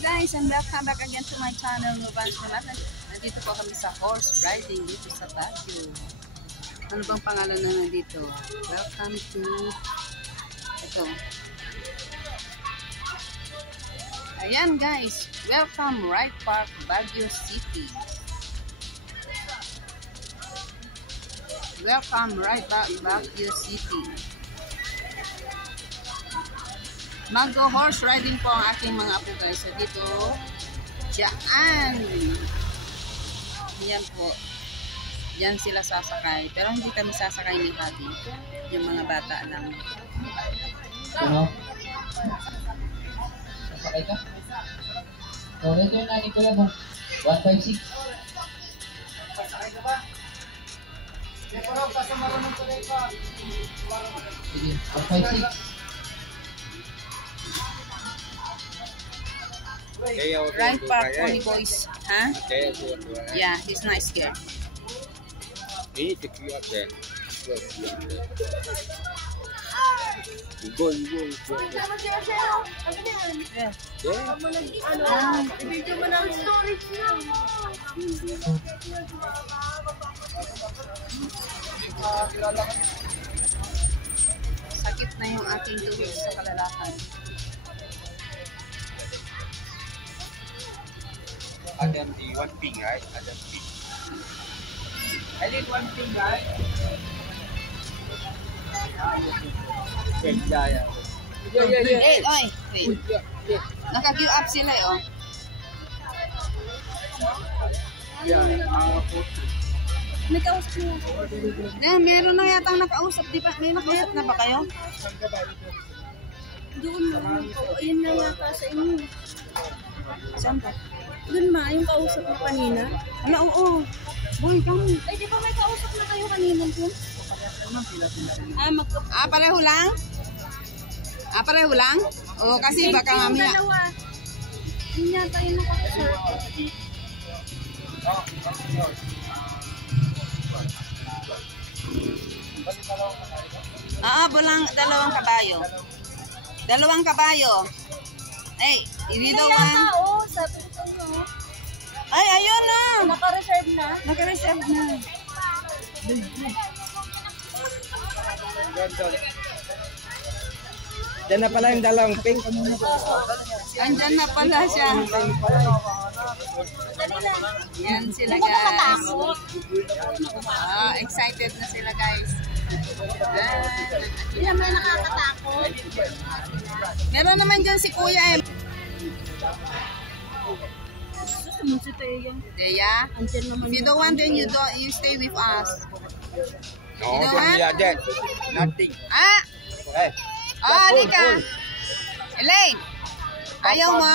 guys, and welcome back again to my channel, Novans Manatan. Nandito po kami sa horse riding dito sa Baguio. Ano bang pangalan na nandito? Welcome to ito. Ayan guys, welcome Ride Park Baguio City. Welcome Ride Park Baguio City. Mag-horse riding po ang aking mga apo guys. So dito, dyan. Yan po. Yan sila sasakay. Pero hindi kami sasakay ni Hadi. Yung mga bata lang. Ano? Sasakay ka? So, ito yung nani ko lang mo. 156. Sasakay ka ba? Sige, 156. Ride Park only boys. Huh? Yeah, he's not scared. You need to queue up there. You go. Yeah. Video mo ng storage niya. Sakit na yung ating tuhod sa kalalakan. Adam the one ping, right? Adam ping. I need one ping, right? Yeah. Hey, oy, wait. Naka-queue up sila eh, oh. May kausap niya. Meron na yata nakausap, di ba? May nakausap na ba kayo? Doon na. Ayun na nga ka sa inyo. Saan pa? Doon ma, yung kausap mo kanina. Ala, oo. Boy, kami. Ay, di ba may kausap na kayo kanina doon? Pareho lang? Pareho lang? Oo, kasi baka mamaya. Yung dalawa. Yun yata yung nakausap. Dalawang kabayo. Dalawang kabayo. Ay, hindi daw Kaya oo, sabi ko no. Ay, ayun na. Naka-reserve na. Naka-reserve na. Diyan na pala yung dalawang pink. Andyan na pala siya. Yan sila guys. Excited na sila guys. Hindi naman nakakatakot. Meron naman dyan si kuya eh. Si Teya. Teya? Andyan naman. If you don't want, then you stay with us. No, don't be like that. Nothing. Hey. Halika. Elaine. Ayaw mo?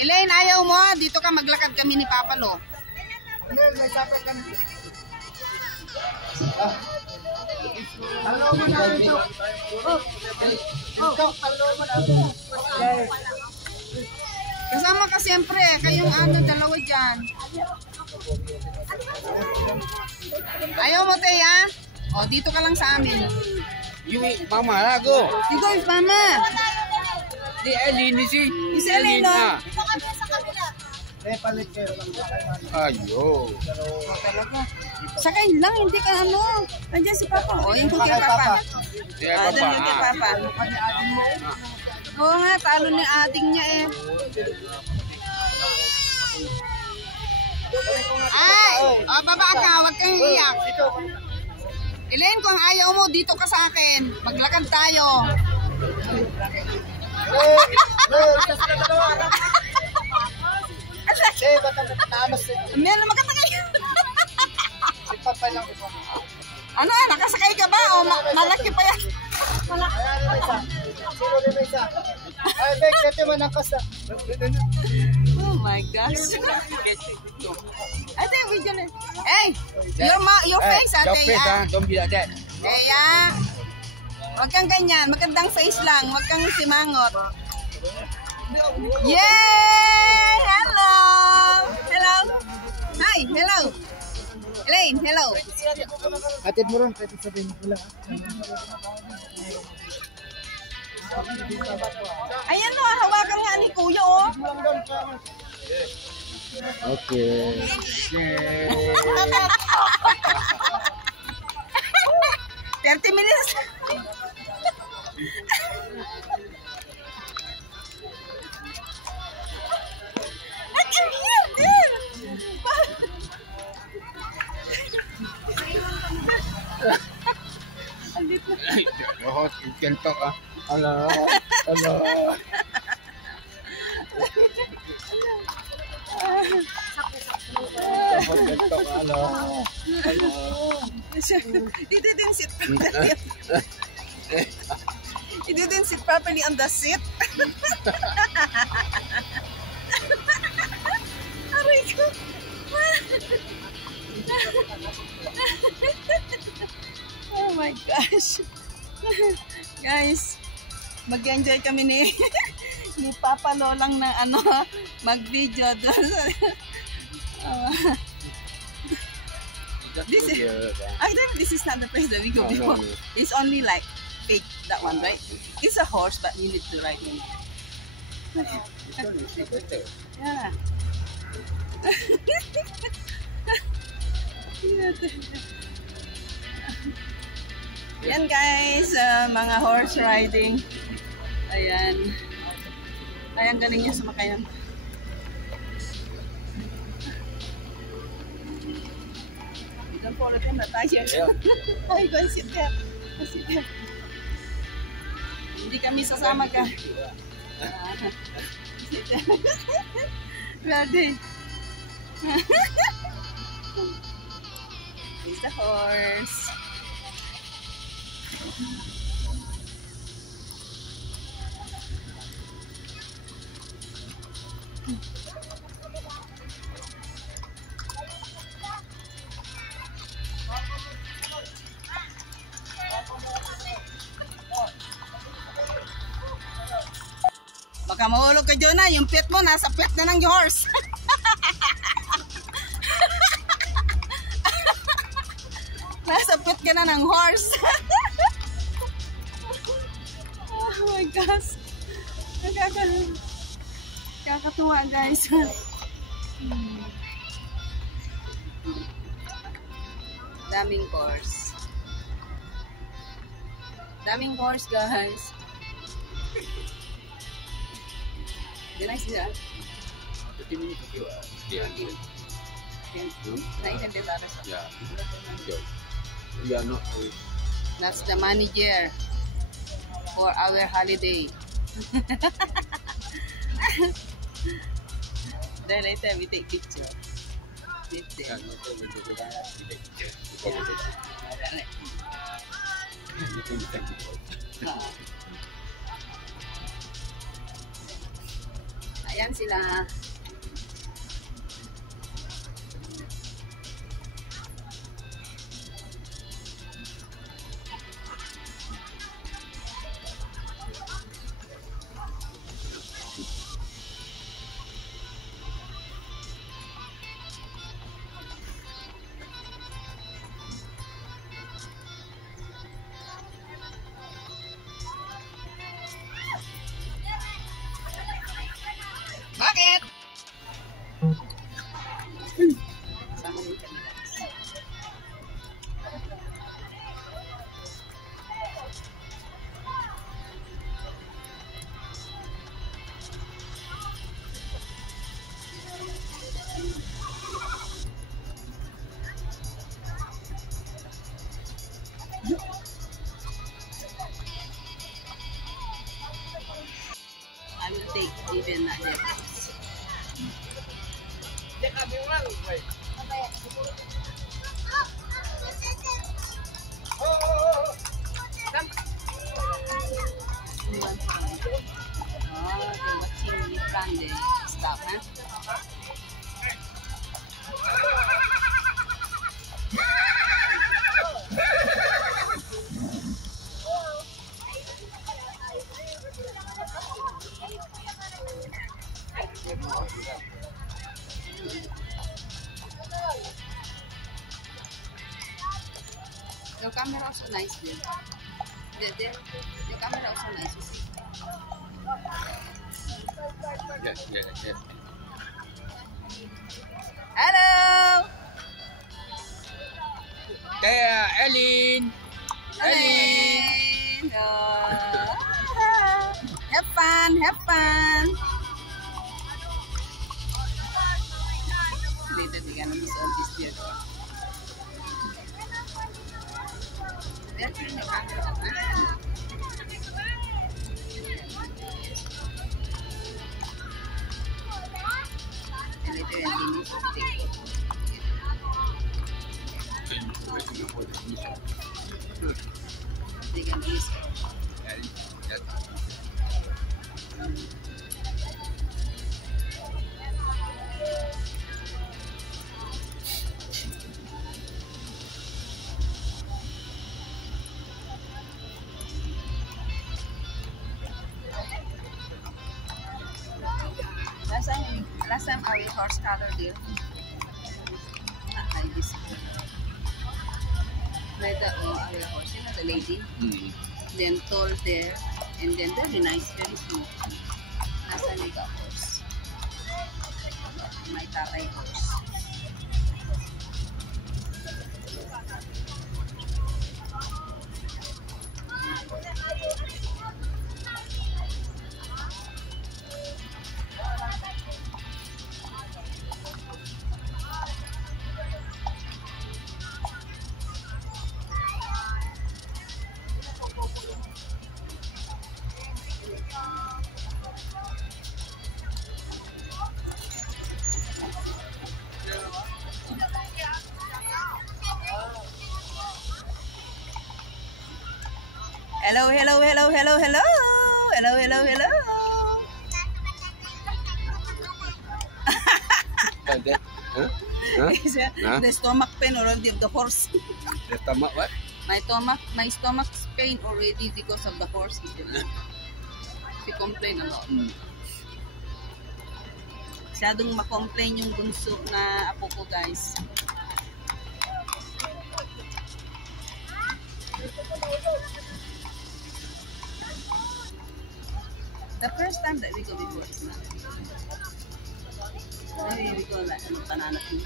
Elaine, ayaw mo? Dito ka maglakad kami ni Papa Lo. Kasama ka siyempre, kayong dalawa dyan. Ayaw mo, Teya? O, dito ka lang sa amin. You mama lah go. Dito is Mama. Di Elin ni si. Si Elin, no? Ayo. Sakay lang, hindi ka ano. Nandiyan si Papa. O, yung kay Papa. Doon yung kay Papa. Oo nga, talo ni ading niya eh. Ay! O, baba ka, huwag kang hiyak. Elaine, kung ayaw mo, dito ka sa akin. Maglakad tayo. Meron makasakay. Ano, nakasakay ka ba? O, malaki pa yan. Oh my gosh. Ate, video na. Hey, your face, ate. Don't be like that. Kaya, wag kang ganyan. Magandang face lang. Wag kang simangot. Yay! Hello! Hello! Hi! Hello! Elaine, hello! Atid mo ron, pwede sabihin mo lang. Ayan o, hawakan nga ni Kuya, oh. Okay. 30 minutes. I can hear this. Oh, you can talk ah. Hello. Hello. Oh, can talk. Hello. He didn't sit properly. He didn't sit properly on the seat. Aray ko. Oh my gosh. Guys, mag-enjoy kami ni Papa Lolang na ano, mag-video doon. This is not the place that we go before. No. It's only like fake, that one, right? It's a horse, but you need to ride in. Yeah. Yan guys, mga horse riding. Ayan. Ayan, galing niya sumakayan. Don't follow them, not tired. Ay, go and sit there. Go sit there. Hindi kami sasama ka. Sit there. Ready. Here's the horse. Baka mahulog ka dyan na, yung pet mo nasa pet na ng horse. Nasa pet ka na ng horse. Oh my gosh. Kakatuwa guys. Daming horse. Daming horse guys. Did I see that? 30 minutes ago. Yeah. Nailan din tayo sa. Yeah. We are not. That's the manager for our holiday. Then later we take picture. Yeah, not only to do that, we take pictures. You can thank you. Ayan sila. Bakit? Sama din kami. I will take even that difference. Oh, they're watching me from the stuff, huh? Your camera also nice din. Your camera also nice. Yes, yes, yes. Hello! Kaya, Ellen! Ellen! Have fun, have fun! Later, they're gonna miss all this dear dog. They're turning the camera off, huh? And later, when they miss, they can miss it. Last time our horse color there. I this. Like the our horse, you know, the lady. Then tall there, and then very nice, very smooth. Last time I got horse. My tatay horse. Hello, hello, hello, hello, hello. Hello, hello, hello. Huh? Huh? Huh? The stomach pain already of the horse. The stomach what? My stomach's pain already because of the horse. She complain a lot. Masyadong ma-complain yung bunso na apo ko, guys. The first time that we go before is not. Maybe we go like banana tea.